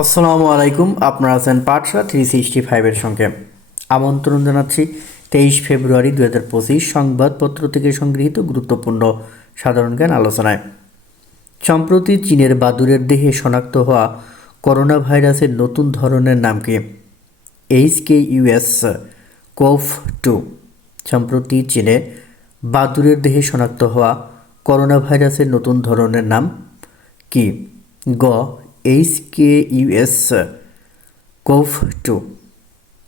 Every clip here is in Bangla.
আসসালামু আলাইকুম, আপনারা আছেন পাঠশা থ্রি সিক্সটি ফাইভের সঙ্গে। আমন্ত্রণ জানাচ্ছি তেইশ ফেব্রুয়ারি দু হাজার পঁচিশ সংবাদপত্র থেকে সংগৃহীত গুরুত্বপূর্ণ সাধারণ জ্ঞান আলোচনায়। সম্প্রতি চীনের বাদুরের দেহে শনাক্ত হওয়া করোনা ভাইরাসের নতুন ধরনের নাম কি? H K US CoV two. সম্প্রতি চীনে বাদুরের দেহে শনাক্ত হওয়া করোনা ভাইরাসের নতুন ধরনের নাম কি? গ H K US CoV two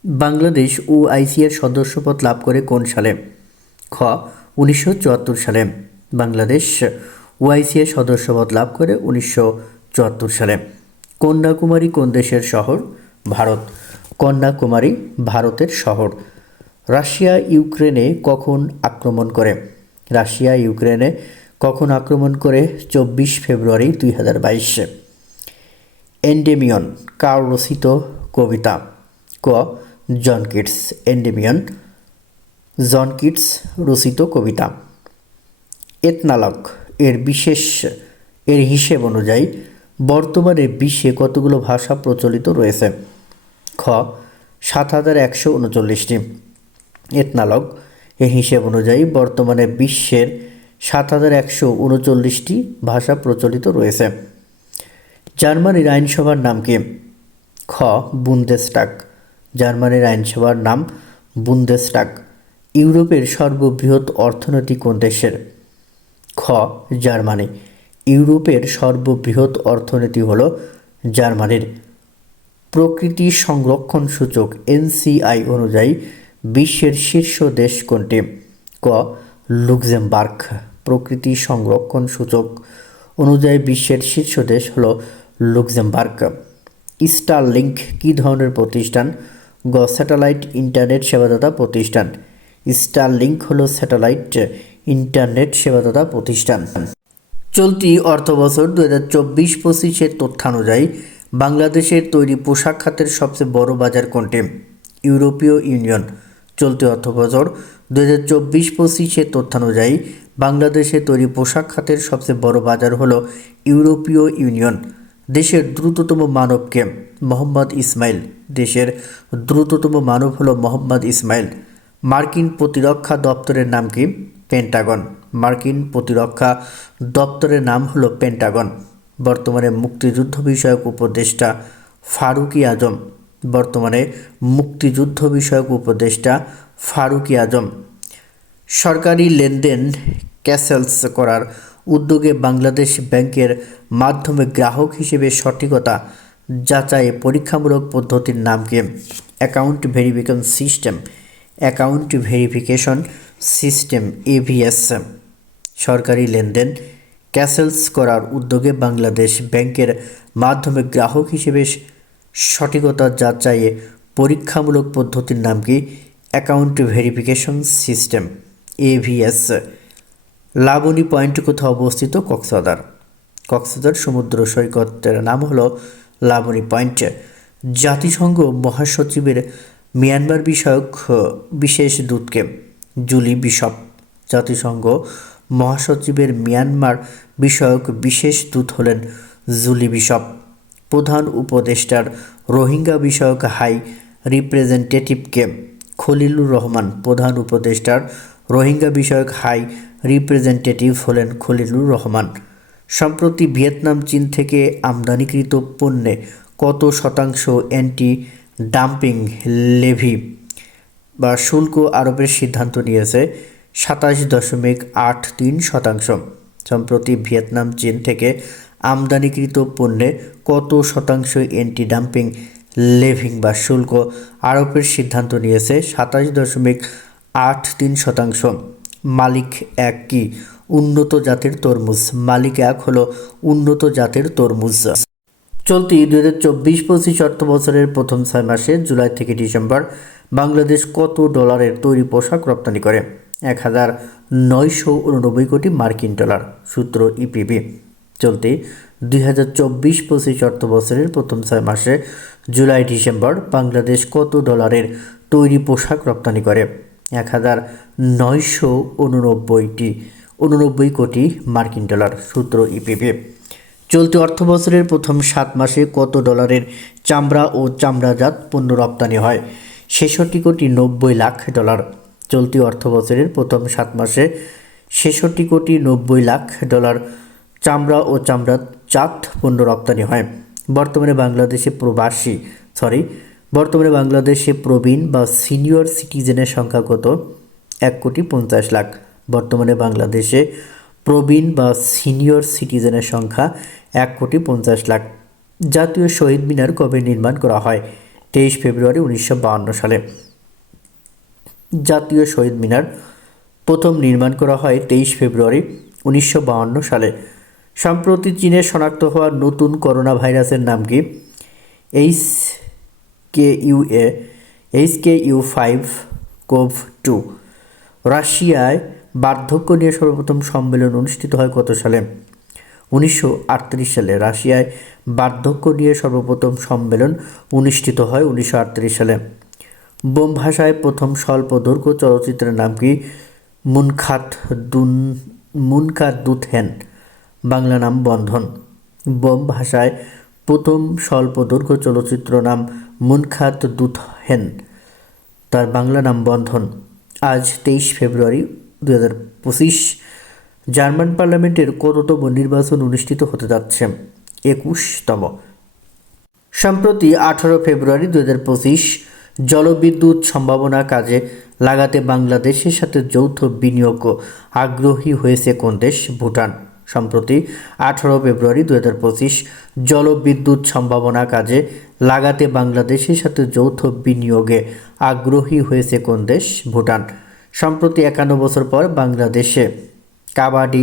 Bangladesh ও আইসিএর সদস্যপদ লাভ করে কোন সালে? খ, উনিশশো চুয়াত্তর সালে। বাংলাদেশ ওআইসিএর সদস্যপদ লাভ করে উনিশশো চুয়াত্তর সালে। কন্যাকুমারী কোন দেশের শহর? ভারত। কন্যাকুমারী ভারতের শহর। রাশিয়া ইউক্রেনে কখন আক্রমণ করে? রাশিয়া ইউক্রেনে কখন আক্রমণ করে? চব্বিশ ফেব্রুয়ারি দুই হাজার বাইশে। এন্ডেমিয়ন কার রচিত কবিতা। ক, জন কিটস এন্ডেমিয়ন জন কিটস রচিত কবিতা। এতনালক এর বিশেষ এর হিসেব অনুযায়ী বর্তমানে বিশ্বে কতগুলো ভাষা প্রচলিত রয়েছে খ, সাত হাজার একশো উনচল্লিশটি এতনালগ এর হিসেব অনুযায়ী বর্তমানে বিশ্বের সাত হাজার একশো উনচল্লিশটি ভাষা প্রচলিত রয়েছে জার্মানির আইনসভার নাম কি? খ বুন্দেস্টাক জার্মানির আইনসভার নাম বুন্দেস্টাক ইউরোপের সর্ববৃহৎ অর্থনীতি কোন দেশের? খ, জার্মানি। ইউরোপের সর্ববৃহৎ অর্থনীতি হল জার্মানির। প্রকৃতি সংরক্ষণ সূচক এনসিআই অনুযায়ী বিশ্বের শীর্ষ দেশ কোনটি? ক, লুক্সেমবার্গ। প্রকৃতি সংরক্ষণ সূচক অনুযায়ী বিশ্বের শীর্ষ দেশ হল লুক্সেমবার্গ। স্টার লিঙ্ক কী ধরনের প্রতিষ্ঠান? গ, স্যাটেলাইট ইন্টারনেট সেবাদাতা প্রতিষ্ঠান। স্টার লিঙ্ক হল স্যাটেলাইট ইন্টারনেট সেবাদাতা প্রতিষ্ঠান। চলতি অর্থবছর দু হাজার চব্বিশ পঁচিশের তথ্যানুযায়ী বাংলাদেশের তৈরি পোশাক খাতের সবচেয়ে বড় বাজার কোনটি? ইউরোপীয় ইউনিয়ন। চলতি অর্থবছর দু হাজার চব্বিশ পঁচিশের তথ্যানুযায়ী বাংলাদেশে তৈরি পোশাক খাতের সবচেয়ে বড় বাজার হল ইউরোপীয় ইউনিয়ন। দেশের দ্রুততম মানবকে মোহাম্মদ ইসমাইল। দেশের দ্রুততম মানব হলো মোহাম্মদ ইসমাইল। মার্কিন প্রতিরক্ষা দপ্তরের নাম কি? পেন্টাগন। মার্কিন প্রতিরক্ষা দপ্তরের নাম হল পেন্টাগন। বর্তমানে মুক্তিযুদ্ধ বিষয়ক উপদেষ্টা ফারুকি আজম। বর্তমানে মুক্তিযুদ্ধ বিষয়ক উপদেষ্টা ফারুকি আজম। সরকারি লেনদেন ক্যাসেলস করার উদ্যোগে বাংলাদেশ ব্যাংকের মাধ্যমে গ্রাহক হিসেবে সঠিকতা যাচাইয়ে পরীক্ষামূলক পদ্ধতির নাম কি account verification system account verification system AVS সরকারি লেনদেন ক্যাসেলস করার উদ্যোগে বাংলাদেশ ব্যাংকের মাধ্যমে গ্রাহক হিসেবে সঠিকতা যাচাইয়ে পরীক্ষামূলক পদ্ধতির নাম কি account verification system AVS Laboni point কোথাও অবস্থিত কক্সবাজার। কক্সবাজার সমুদ্র সৈকতের নাম হলো লাবণী পয়েন্ট। জাতিসংঘ মহাসচিবের মিয়ানমার বিষয়ক বিশেষ দূতকে জুলি বিশপ। জাতিসংঘ মহাসচিবের মিয়ানমার বিষয়ক বিশেষ দূত হলেন জুলি বিশপ। প্রধান উপদেষ্টার রোহিঙ্গা বিষয়ক হাই রিপ্রেজেন্টেটিভকে খলিলুর রহমান, প্রধান উপদেষ্টার রোহিঙ্গা বিষয়ক হাই রিপ্রেজেন্টেটিভ হলেন খলিলুর রহমান। সম্প্রতি ভিয়েতনাম চীন থেকে আমদানিকৃত পণ্যে কত শতাংশ অ্যান্টি ডাম্পিং লেভি বা শুল্ক আরোপের সিদ্ধান্ত নিয়েছে সাতাশ দশমিক আট তিন শতাংশ। সম্প্রতি ভিয়েতনাম চীন থেকে আমদানিকৃত পণ্যে কত শতাংশ অ্যান্টি ডাম্পিং লেভিং বা শুল্ক আরোপের সিদ্ধান্ত নিয়েছে সাতাশ দশমিক আট তিন শতাংশ। মালিক এক কি? উন্নত জাতের তরমুজ। মালিক এক হলো উন্নত জাতের তরমুজ। চলতি দু হাজার চব্বিশ পঁচিশ অর্থ বছরের প্রথম ছয় মাসে জুলাই থেকে ডিসেম্বর বাংলাদেশ কত ডলারের তৈরি পোশাক রপ্তানি করে? এক হাজার নয়শো উননব্বই কোটি মার্কিন ডলার, সূত্র ইপিবি। চলতি দুই হাজার চব্বিশ পঁচিশ অর্থ বছরের প্রথম ছয় মাসে জুলাই ডিসেম্বর বাংলাদেশ কত ডলারের তৈরি পোশাক রপ্তানি করে? এক হাজার নয়শো উননব্বইটি উননব্বই কোটি মার্কিন ডলার সূত্র ইপিবি চলতি অর্থ বছরের প্রথম সাত মাসে কত ডলারের চামড়া ও চামড়াজাত পণ্য রপ্তানি হয়? ছেষট্টি কোটি নব্বই লাখ ডলার। চলতি অর্থ বছরের প্রথম সাত মাসে ছেষট্টি কোটি নব্বই লাখ ডলার চামড়া ও চামড়াজাত পণ্য রপ্তানি হয়। বর্তমানে বাংলাদেশে প্রবাসী সরি বর্তমানে বাংলাদেশে প্রবীণ বা সিনিয়র সিটিজেনের সংখ্যা কত? এক কোটি পঞ্চাশ লাখ। বর্তমানে বাংলাদেশে প্রবীণ বা সিনিয়র সিটিজেনের সংখ্যা এক কোটি পঞ্চাশ লাখ। জাতীয় শহীদ মিনার কবে নির্মাণ করা হয়? তেইশ ফেব্রুয়ারি উনিশশো সালে। জাতীয় শহীদ মিনার প্রথম নির্মাণ করা হয় তেইশ ফেব্রুয়ারি উনিশশো সালে। সম্প্রতি চীনে শনাক্ত হওয়া নতুন করোনা ভাইরাসের নাম কি? H K U A, H K U five CoV two. রাশিয়ায় বার্ধক্য নিয়ে সর্বপ্রথম সম্মেলন অনুষ্ঠিত হয় কত সালে? উনিশশো আটত্রিশ সালে রাশিয়ায় বার্ধক্য নিয়ে সর্বপ্রথম সম্মেলন অনুষ্ঠিত হয় উনিশশো আটত্রিশ সালে। বোম ভাষায় প্রথম স্বল্প দৈর্ঘ্য চলচ্চিত্রের নাম কি? মুনখাত দুন, মুনখাত দুত হেন বাংলা নাম বন্ধন। বোম ভাষায় প্রথম স্বল্প দৈর্ঘ্য চলচ্চিত্র নাম মুনখাত দুত হেন তার বাংলা নাম বন্ধন। আজ তেইশ ফেব্রুয়ারি দু হাজার পঁচিশ জার্মান পার্লামেন্টের কততম নির্বাচন অনুষ্ঠিত হতে যাচ্ছে একুশতম। সম্প্রতি আঠারো ফেব্রুয়ারি দু হাজার পঁচিশ জলবিদ্যুৎ সম্ভাবনা কাজে লাগাতে বাংলাদেশের সাথে যৌথ বিনিয়োগ আগ্রহী হয়েছে কোন দেশ? ভুটান। সম্প্রতি আঠারো ফেব্রুয়ারি দু হাজার পঁচিশ জলবিদ্যুৎ সম্ভাবনা কাজে লাগাতে বাংলাদেশের সাথে যৌথ বিনিয়োগে আগ্রহী হয়েছে কোন দেশ? ভুটান। সম্প্রতি একান্ন বছর পর বাংলাদেশে কাবাডি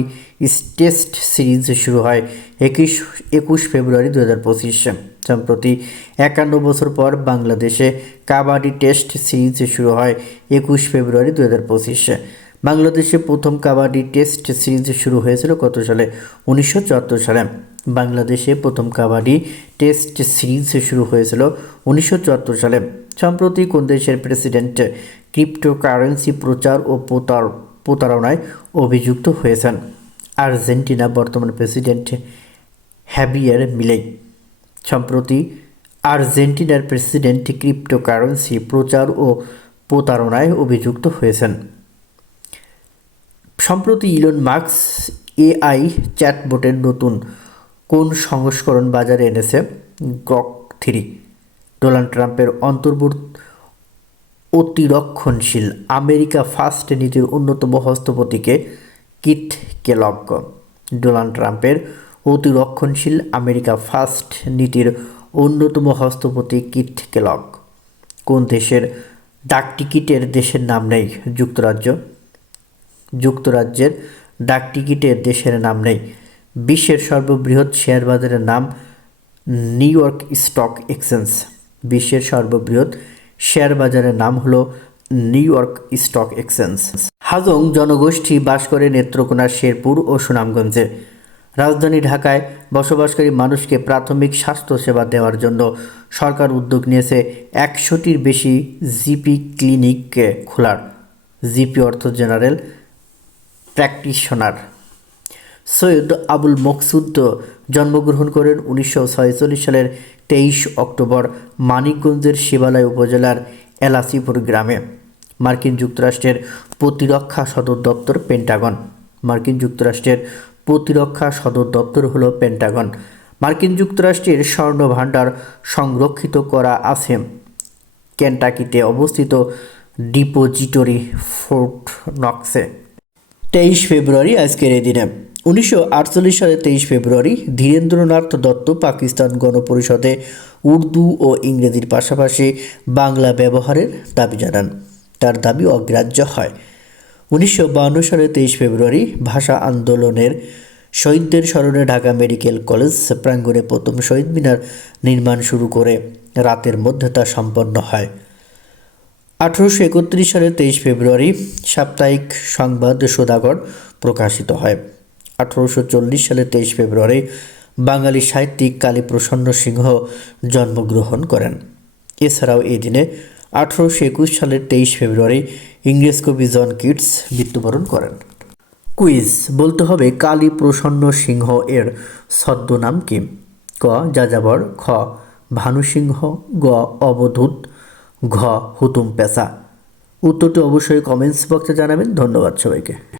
টেস্ট সিরিজ শুরু হয় একুশ একুশ ফেব্রুয়ারি দু হাজার পঁচিশে। সম্প্রতি একান্ন বছর পর বাংলাদেশে কাবাডি টেস্ট সিরিজ শুরু হয় একুশ ফেব্রুয়ারি দু হাজার পঁচিশে। বাংলাদেশে প্রথম কাবাডি টেস্ট সিরিজ শুরু হয়েছিল কত সালে? উনিশশো চুয়াত্তর সালে। বাংলাদেশে প্রথম কাবাডি টেস্ট সিরিজ শুরু হয়েছিল উনিশশো চুয়াত্তর সালে। সম্প্রতি কোন দেশের প্রেসিডেন্ট ক্রিপ্টোকারেন্সি প্রচার ও প্রতার, প্রতারণায় অভিযুক্ত হয়েছেন? আর্জেন্টিনা বর্তমান প্রেসিডেন্ট হ্যাবিয়ার মিলেই সম্প্রতি আর্জেন্টিনার প্রেসিডেন্ট ক্রিপ্টোকারেন্সি প্রচার ও প্রতারণায় অভিযুক্ত হয়েছেন। সম্প্রতি ইলন মার্কস এআই চ্যাটবোটের নতুন কোন সংস্করণ বাজারে এনেছে গ্রক থ্রি ডোনাল্ড ট্রাম্পের অন্তর্বর্তী অতিরক্ষণশীল আমেরিকা ফার্স্ট নীতির অন্যতম হস্তপতিকে কিট কেলগ। ডোনাল্ড ট্রাম্পের অতিরক্ষণশীল আমেরিকা ফার্স্ট নীতির অন্যতম হস্তপতি কিট কেলগ। কোন দেশের ডাকটিকিটের দেশের নাম নেই? যুক্তরাজ্য। যুক্তরাজ্যের ডাকটিকিটের দেশের নাম নেই। বিশ্বের সর্ববৃহৎ শেয়ার বাজারের নাম নিউ ইয়র্ক স্টক এক্সচেঞ্জ। বিশ্বের সর্ববৃহৎ শেয়ার বাজারের নাম হলো New York stock exchange. Hajong জনগোষ্ঠী বাস করে নেত্রকোনা শেরপুর ও সুনামগঞ্জে। রাজধানী ঢাকায় বসবাসকারী মানুষকে প্রাথমিক স্বাস্থ্যসেবা দেওয়ার জন্য সরকার উদ্যোগ নিয়েছে একশোটির বেশি জিপি ক্লিনিককে খোলার। জিপি অর্থ জেনারেল প্র্যাকটিশনার। সৈয়দ আবুল মকসুদ জন্মগ্রহণ করেন উনিশশো সালের তেইশ অক্টোবর মানিকগঞ্জের শিবালয় উপজেলার এলাসিপুর গ্রামে। মার্কিন যুক্তরাষ্ট্রের প্রতিরক্ষা সদর দপ্তর পেন্টাগন। মার্কিন যুক্তরাষ্ট্রের প্রতিরক্ষা সদর দপ্তর হলো পেন্টাগন। মার্কিন যুক্তরাষ্ট্রের স্বর্ণ ভাণ্ডার সংরক্ষিত করা আছে। কেন্টাকিতে অবস্থিত ডিপোজিটরি ফোর্ট নক্সে। তেইশ ফেব্রুয়ারি আজকের এই দিনে। উনিশশো আটচল্লিশ সালে তেইশ ফেব্রুয়ারি ধীরেন্দ্রনাথ দত্ত পাকিস্তান গণপরিষদে উর্দু ও ইংরেজির পাশাপাশি বাংলা ব্যবহারের দাবি জানান। তার দাবি অগ্রাহ্য হয়। উনিশশো সালে তেইশ ফেব্রুয়ারি ভাষা আন্দোলনের শহীদদের স্মরণে ঢাকা মেডিকেল কলেজ প্রাঙ্গণে প্রথম শহীদ মিনার নির্মাণ শুরু করে রাতের মধ্যে তা সম্পন্ন হয়। আঠারোশো একত্রিশ সালের তেইশ ফেব্রুয়ারি সাপ্তাহিক সংবাদ সোদাগর প্রকাশিত হয়। আঠারোশো সালের তেইশ ফেব্রুয়ারি বাঙালি সাহিত্যিক কালীপ্রসন্ন সিংহ জন্মগ্রহণ করেন। এছাড়াও এই দিনে আঠারোশো একুশ সালের তেইশ ফেব্রুয়ারি ইংরেজ কবি জন কিটস মৃত্যুবরণ করেন। কুইজ, বলতে হবে কালী প্রসন্ন সিংহ এর ছদ্মনাম কি? ক, যাযাবর, খ ভানু সিংহ গ, অবধূত, ঘ, হুতুম পেশা উত্তরটি অবশ্যই কমেন্টস বক্সে জানাবেন। ধন্যবাদ সবাইকে।